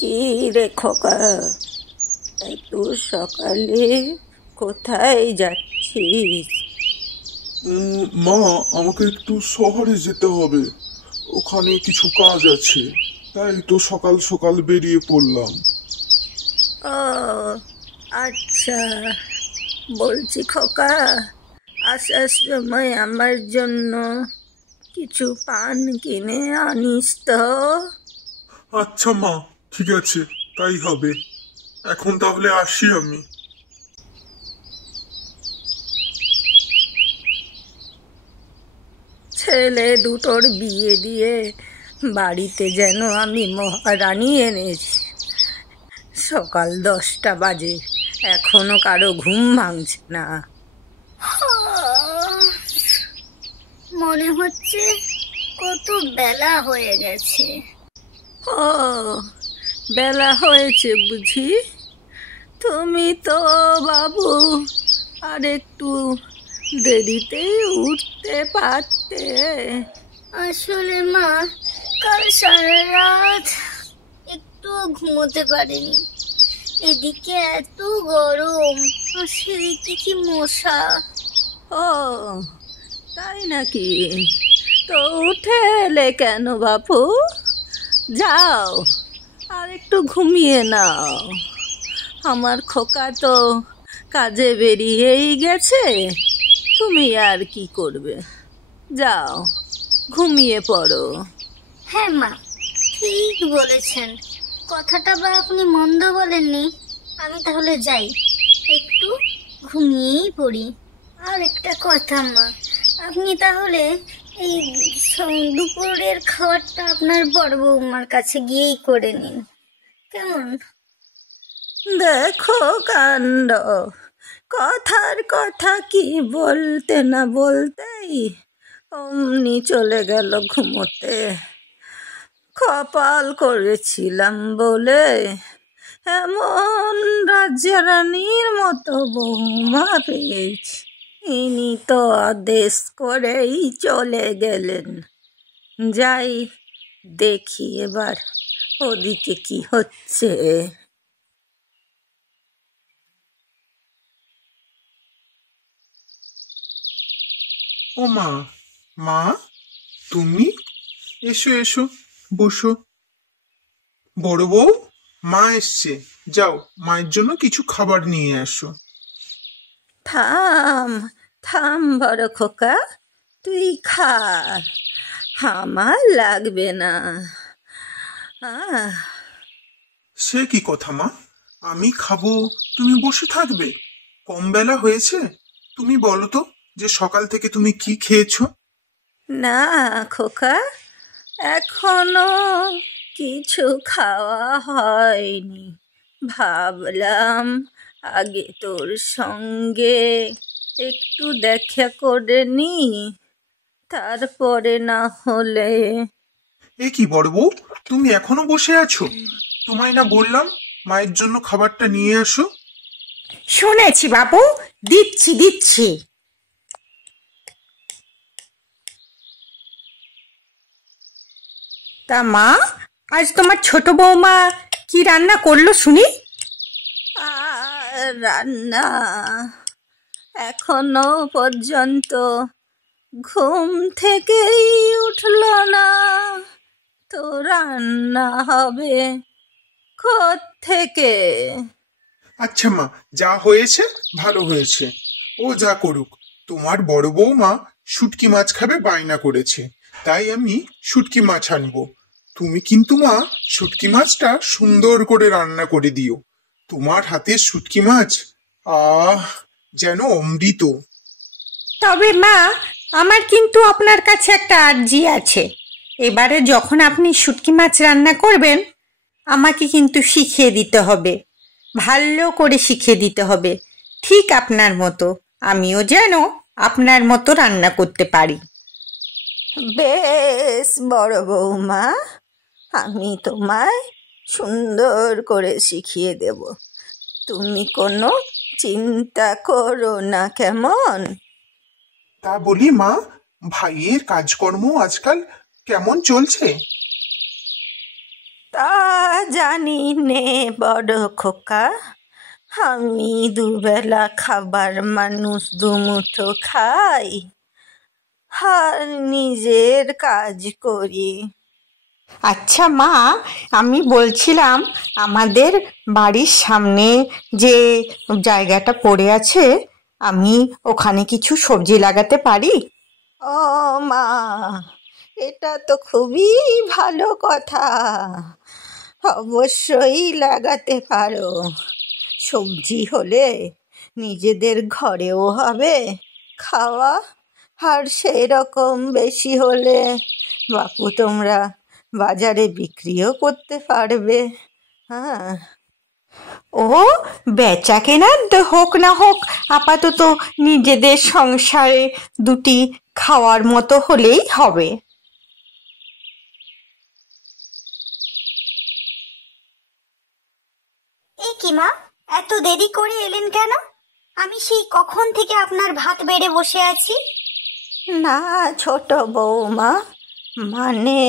কি রে খোকা, এত সকালে কোথায় যাচ্ছিস? মা, আমাকে একটু শহরে যেতে হবে। ওখানে কিছু কাজ আছে, তাই তো সকাল সকাল বেরিয়ে পড়লাম। ও আচ্ছা, বলছি খোকা, আসার সময় আমার জন্য কিছু পান কিনে আনিস তো। আচ্ছা মা, ঠিক আছে, তাই হবে। এখন তাহলে আসি আমি। ছেলে দুটোর বিয়ে দিয়ে বাড়িতে যেন আমি মহারানী এনেছি। সকাল 10টা বাজে, এখনো কারো ঘুম ভাঙছে না। মনে হচ্ছে কত বেলা হয়ে গেছে। ও, বেলা হয়েছে বুঝি? তুমি তো বাবু আর একটু দেরিতেই উঠতে পারতে। আসলে মা, কাল সারা রাত একটু ঘুমোতে পারিনি। এদিকে এত গরম, আর সেদিকে কি মশা। ও তাই নাকি? তো উঠে এলে কেন বাপু? যাও আর একটু ঘুমিয়ে নাও। আমার খোকা তো কাজে বেরিয়েই গেছে, তুমি আর কি করবে? যাও ঘুমিয়ে পড়ো। হ্যাঁ মা, ঠিক বলেছেন। কথাটা বা আপনি মন্দ বলেননি। আমি তাহলে যাই, একটু ঘুমিয়েই পড়ি। আর একটা কথা মা, আপনি তাহলে এই দুপুরের খাবারটা আপনার বড় বৌমার কাছে গিয়েই করে নিন, কেমন? দেখো কাণ্ড, কথার কথা কি বলতে না বলতেই অমনি চলে গেল ঘুমোতে। কপাল করেছিলাম বলে এমন রাজ্যরানীর মতো বৌমা পেয়েছি। ইনি তো আদেশ করেই চলে গেলেন। যাই দেখি এবার ওদিকে কি হচ্ছে। ও মা, মা, তুমি এসো এসো, বসো। বড় বউ, মা এসছে, যাও মায়ের জন্য কিছু খাবার নিয়ে আসো। থাম থাম বড় খোকা, তুই খা, আমার লাগবে না। আহ সে কি কথা মা, আমি খাবো, তুমি বসে থাকবে? কম বেলা হয়েছে, তুমি বলো তো যে সকাল থেকে তুমি কি খেয়েছো? না খোকা, এখনো কিছু খাওয়া হয়নি। ভাবলাম আগে তোর সঙ্গে একটু দেখা করে নি, তারপরে না হলে। এ কি বড় বউ, তুমি এখনো বসে আছো? তোমায় না বললাম মায়ের জন্য খাবারটা নিয়ে আসো? শুনেছি বাবু, দিচ্ছি দিচ্ছি। তা মা, আজ তোমার ছোট বৌমা কি রান্না করলো শুনি? রান্না এখনো পর্যন্ত ঘুম থেকেই উঠল না, তো রান্না হবে কোত্থেকে? আচ্ছা মা, যা হয়েছে ভালো হয়েছে। ও যা করুক, তোমার বড় বৌমা শুটকি মাছ খাবে বায়না করেছে, তাই আমি শুটকি মাছ আনবো। তুমি কিন্তু মা শুটকি মাছটা সুন্দর করে রান্না করে দিও। তোমার হাতের শুটকি মাছ, আহ, যেন অমৃত। তবে মা, আমার কিন্তু আপনার কাছে একটা আর্জি আছে। এবারে যখন আপনি শুটকি মাছ রান্না করবেন, আমাকে কিন্তু শিখিয়ে দিতে হবে, ভালো করে শিখিয়ে দিতে হবে, ঠিক আপনার মতো, আমিও যেন আপনার মতো রান্না করতে পারি। বেশ বড় বৌমা, আমি তোমায় সুন্দর করে শিখিয়ে দেব, তুমি কোনো চিন্তা করো না, কেমন? তা বলি মা, ভাইয়ের কাজকর্ম আজকাল কেমন চলছে? তা জানি নে বড় খোকা, আমি দুবেলা খাবার মানুষ দুমুঠো খাই আর নিজের কাজ করি। আচ্ছা মা, আমি বলছিলাম আমাদের বাড়ির সামনে যে জায়গাটা পড়ে আছে, আমি ওখানে কিছু সবজি লাগাতে পারি? ও মা, এটা তো খুবই ভালো কথা, অবশ্যই লাগাতে পারো। সবজি হলে নিজেদের ঘরেও হবে খাওয়া, আর সেই রকম বেশি হলে বাপু তোমরা বাজারে বিক্রিও করতে পারবে। হ্যাঁ, ও বেচা কেনা হোক না হোক, আপাতত নিজেদের সংসারে দুটি খাওয়ার মতো হলেই হবে। এ কি মা, এত দেরি করে এলেন কেন? আমি সেই কখন থেকে আপনার ভাত বেড়ে বসে আছি। না ছোট বৌমা, মানে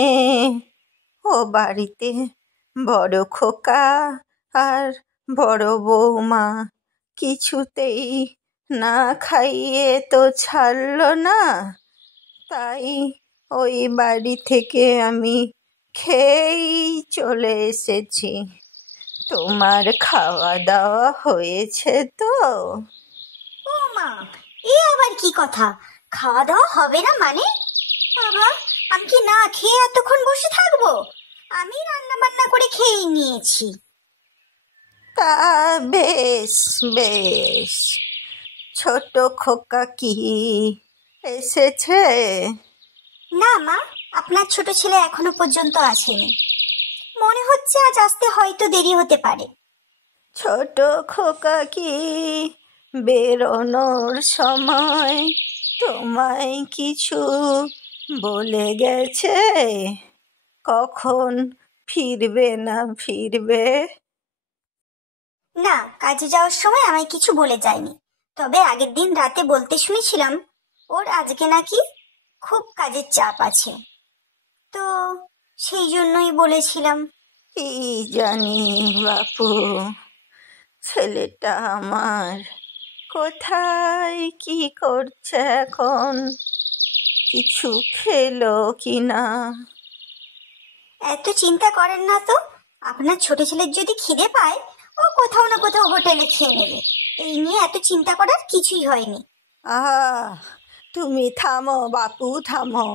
ও বাড়িতে বড় খোকা আর বড় বৌমা কিছুতেই না খাইয়ে তো ছাড়লো না, তাই ওই বাড়ি থেকে আমি খেয়েই চলে এসেছি। তোমার খাওয়া দাওয়া হয়েছে তো? ও মা, এ আবার কি কথা? খাওয়া দাওয়া হবে না মানে? বাবা, আমি কি না খেয়ে এতক্ষণ বসে থাকবো? আমি রান্না বান্না করে খেয়ে নিয়েছি। তা বেশ বেশ, ছোট খোকা কি এসেছে? না মা, আপনার ছোট ছেলে এখনো পর্যন্ত আসেনি। মনে হচ্ছে আজ আসতে হয়তো দেরি হতে পারে। ছোট খোকা কি বেরোনোর সময় তোমায় কিছু বলে গেছে? কখন ফিরবে না ফিরবে? না, কাজে যাওয়ার সময় আমায় কিছু বলে যায়নি। তবে আগের দিন রাতে বলতে শুনেছিলাম ওর আজকে নাকি খুব কাজের চাপ আছে, তো সেই জন্যই বলেছিলাম। কি জানি বাপু, ছেলেটা আমার কোথায় কি করছে এখন, কিছু খেলো কি না? এত চিন্তা করেন না তো। আপনার ছোট ছেলের যদি খিদে পায়, ও কোথাও না কোথাও হোটেলে খেয়ে নেবে। এই নিয়ে এত চিন্তা করার কিছুই হয়নি। তুমি থামো বাপু, থামো।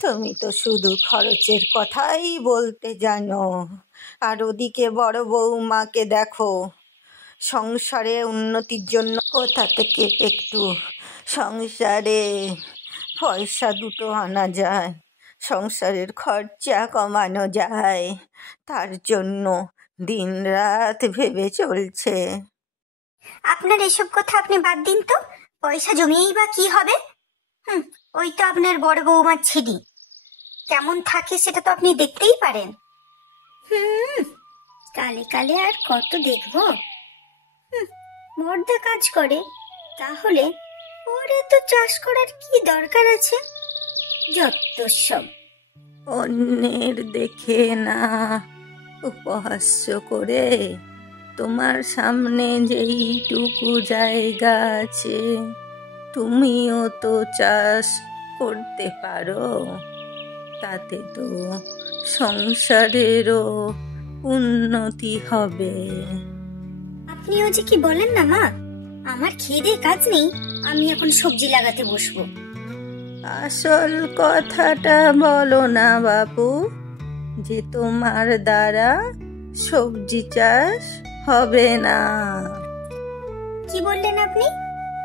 তুমি তো শুধু খরচের কথাই বলতে জানো, আর ওদিকে বড় বৌমাকে দেখো, সংসারে উন্নতির জন্য কোথা থেকে একটু সংসারে পয়সা দুটো আনা যায়, সংসারের খরচা কমানো যায়, তার জন্য দিন রাত ভেবে চলছে। আপনার এসব কথা আপনি বাদ দিন তো। পয়সা জমিয়েই বা কি হবে? ওই তো আপনার বড় বৌমার ছিড়ি, কেমন থাকে সেটা তো আপনি দেখতেই পারেন। কালে কালে আর কত দেখবো। মর্দা কাজ করে, তাহলে ওর এত চাষ করার কি দরকার আছে? যত সব। অন্যের দেখে না উপহাস্য করে তোমার সামনে যেইটুকু জায়গা আছে তুমিও তো চাষ করতে পারো, তাতে তো সংসারেরও উন্নতি হবে। আপনিও যে কি বলেন না মা, আমার খেয়ে কাজ নেই, আমি এখন সবজি লাগাতে বসবো। আসল কথাটা বলো না বাপু, যে তোমার দ্বারা সবজি চাষ হবে না। কি বললেন আপনি?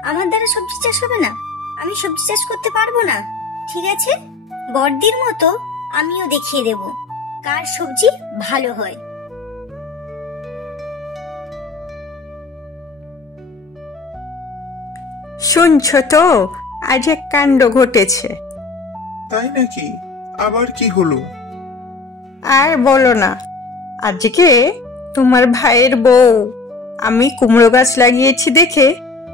আমার দ্বারা সবজি চাষ হবে না? আমি সবজি চাষ করতে পারবো না? ঠিক আছে, বড়দির মতো আমিও দেখিয়ে দেব কার সবজি ভালো হয়। শুনছো তো, আজ এক কাণ্ড ঘটেছে। তাই নাকি? আবার কি হলো? আর বলো না, আজকে তোমার ভাইয়ের বউ, আমি কুমড়ো গাছ লাগিয়েছি দেখে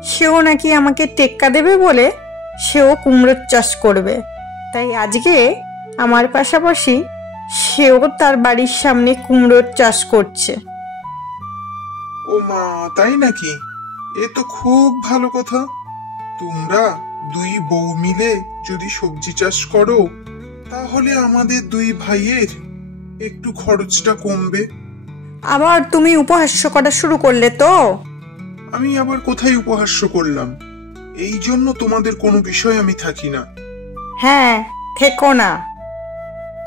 সেও নাকি আমাকে টেক্কা দেবে বলে সেও কুমড়োর চাষ করবে। তাই আজকে আমার পাশাপাশি সেও তার বাড়ির সামনে কুমড়োর চাষ করছে। ও মা, তাই নাকি? এ তো খুব ভালো কথা। তোমরা দুই বউ মিলে যদি সবজি চাষ করো তাহলে আমাদের দুই ভাইয়ের একটু খরচটা কমবে। আবার তুমি উপহাস্য করা শুরু করলে তো? আমি আবার কোথায় উপহাস্য করলাম? এই জন্য তোমাদের কোনো বিষয় আমি থাকি না। হ্যাঁ, থেকো না।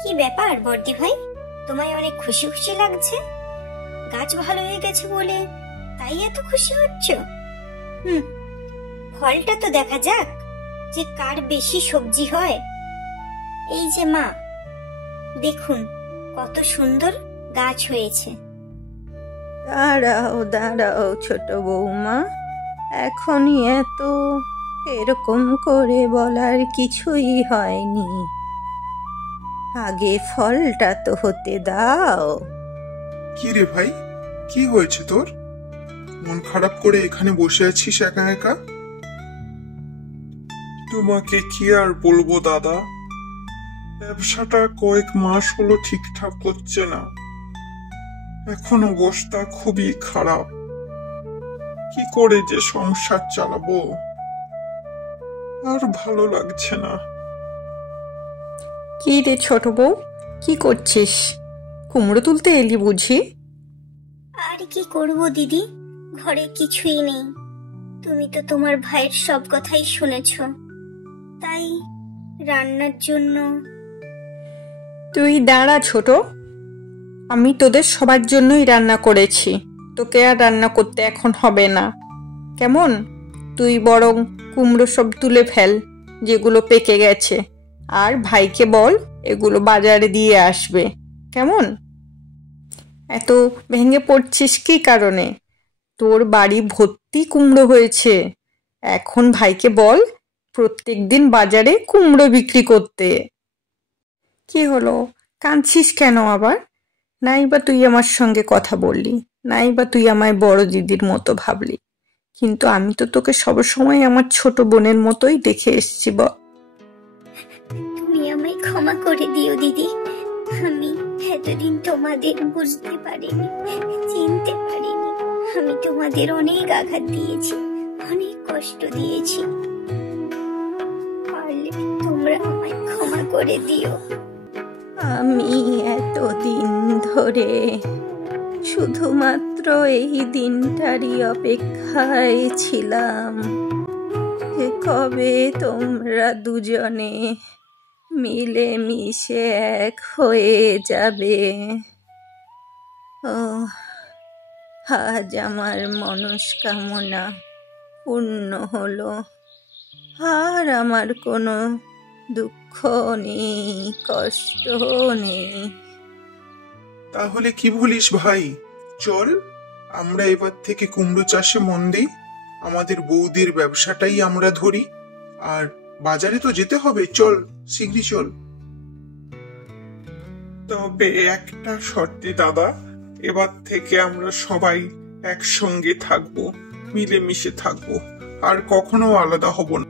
কি ব্যাপার বর্দি ভাই, তোমায় অনেক খুশি খুশি লাগছে? গাছ ভালো হয়ে গেছে বলে তাই এত খুশি হচ্ছ? ফলটা তো দেখা যাক যে কার বেশি সবজি হয়। এই যে মা, দেখুন কত সুন্দর গাছ হয়েছে। দাঁড়াও দাঁড়াও ছোট বৌমা, এখনই এরকম করে বলার কিছুই হয়নি। আগে ফলটা তো হতে দাও। কি রে ভাই, কি হয়েছে তোর? মন খারাপ করে এখানে বসে আছিস একা একা? তোমাকে কি আর বলবো দাদা, ব্যবসাটা কয়েক মাস হলো ঠিকঠাক হচ্ছে না। এখন অবস্থা খুবই খারাপ। কি করে যে সংসার চালাবো, আর ভালো লাগছে না। কি রে ছোট বউ, কি করছিস? কুমড়ো তুলতে এলি বুঝি? আর কি করব দিদি, ঘরে কিছুই নেই। তুমি তো তোমার ভাইয়ের সব কথাই শুনেছ, তাই রান্নার জন্য। তুই দাঁড়া ছোট, আমি তোদের সবার জন্যই রান্না করেছি, তোকে আর রান্না করতে এখন হবে না, কেমন? তুই বরং কুমড়ো সব তুলে ফেল যেগুলো পেকে গেছে, আর ভাইকে বল এগুলো বাজারে দিয়ে আসবে, কেমন? এত ভেঙে পড়ছিস কি কারণে? তোর বাড়ি ভর্তি কুমড়ো হয়েছে, এখন ভাইকে বল প্রত্যেক দিন বাজারে কুমড়ো বিক্রি করতে। কি হলো, কাঁদছিস কেন আবার? নাই বা তুই আমার সঙ্গে কথা বললি, নাই বা তুই আমায় বড় দিদির মতো ভাবলি, কিন্তু আমি তো তোকে সবসময় আমার ছোট বোনের মতোই দেখে এসছি। তুমি আমায় ক্ষমা করে দিও দিদি, আমি এতদিন তোমাদের বুঝতে পারিনি, চিনতে পারিনি। আমি তোমাদের অনেক আঘাত দিয়েছি, অনেক কষ্ট দিয়েছি, পারলে তোমরা আমায় ক্ষমা করে দিও। আমি এতদিন ধরে শুধুমাত্র এই দিনটারই অপেক্ষায় ছিলাম যে কবে তোমরা দুজনে মিলে মিশে এক হয়ে যাবে। ও আজ আমার মনস্কামনা পূর্ণ হলো, আর আমার কোনো দুঃখ নেই, কষ্ট নেই। তাহলে কি বলিস ভাই, চল আমরা এবার থেকে কুমড়ো চাষে মন দিই, আমাদের বৌদির ব্যবসাটাই আমরা ধরি, আর বাজারে তো যেতে হবে, চল শীঘ্রই চল। তবে একটা শর্তে দাদা, এবার থেকে আমরা সবাই একসঙ্গে থাকবো, মিলেমিশে থাকবো, আর কখনো আলাদা হব না।